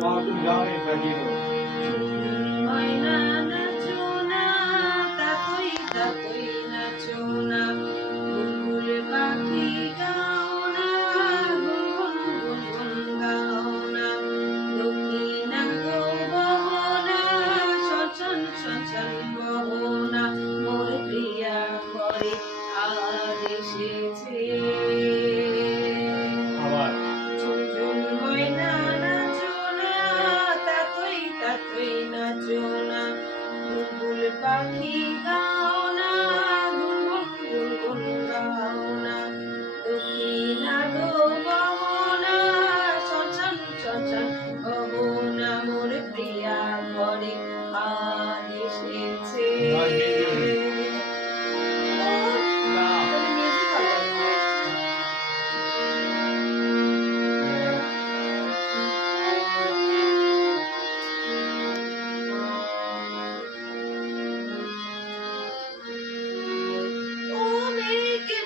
তুমি যাও আমি বাজিয়ে দেবো। ময়না নাচো না, তাতই তাতই নাচো না, বুলবুল পাখি গাও না, গুনগুন গুনগুন গাও না, দক্ষিণা গো বহনা, সচন সচন বহনা, মোর প্রিয়া ঘরে আজ এসেছে। আবার ঝুনঝুন ময়না নাচো না, তাতই তাতই নাচো না, বুলবুল পাখি গাও না, গুনগুন গুনগুন গাও না, দক্ষিণা গো বহনা, সচন সচন বহনা, মোর প্রিয়া ঘরে আজ এসেছে।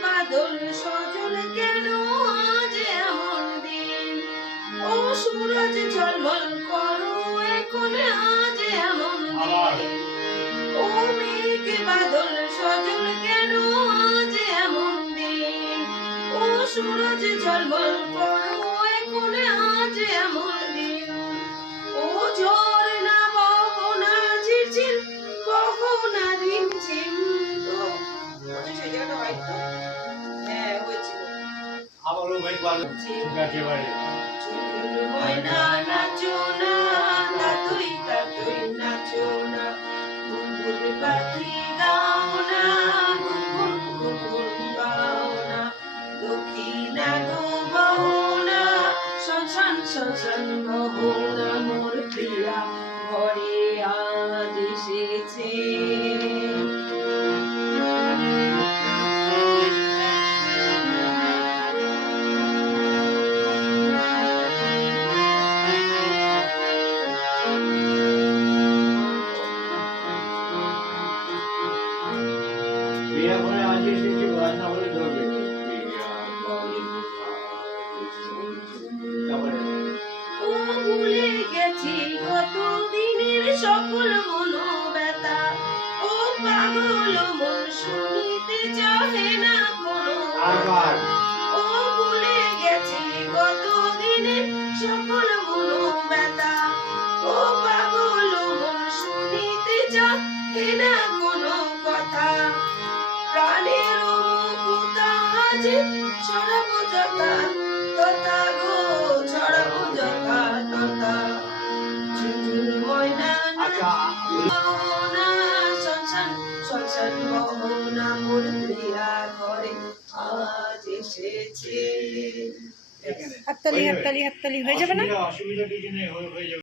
বাদল সজল কেন আজ এমন দিন, ও সূরজ ঝলমল করো এখন আজ এমন দিন, ও মেঘ বাদল সজল কেন আজ এমন দিন, ও সূরজ ঝলমল করো এখন আজ এমন দিন, ও ঝর্ণা বহনা ঝিরঝির বহনা রিমঝিম। তো সেই জায়গাটা বাইক তো আবারও ভাই বলো ঠিক আছে এবারে। ময়না নাচো না, তাতই তাতই নাচো না, বুলবুল পাখি গাও না, গুনগুন গুনগুন গাও না, দক্ষিণা গো বহনা, শ্মশান শ্মশান বহনা, মোর প্রিয়া ঘরে আজ এসেছে। বিয়া করে আজ এসেছি রান্না হলে ধরবে। তারপরে ও ভুলে গেছি কত দিনের সকল মনোব্যথা, ও পাগল মন শুনিতে চাহে না কোনো আবার ও ভুলে গেছি কত দিনের সকল মনোব্যথা, ও পাগল মন শুনিতে চাহে না কোনো কথা, প্রাণের মুকুতা আজ ছড়াবো যথা তথা গো, ছড়াবো যথা তথা। ঝুনঝুন ময়না বহনা, শ্মশান শ্মশান বহনা, মোর প্রিয়া ঘরে আজ এসেছে। হাততালি হাততালি হাততালি হয়ে যাবে না? অসুবিধা কিছু নেই, হয়ে যাবে।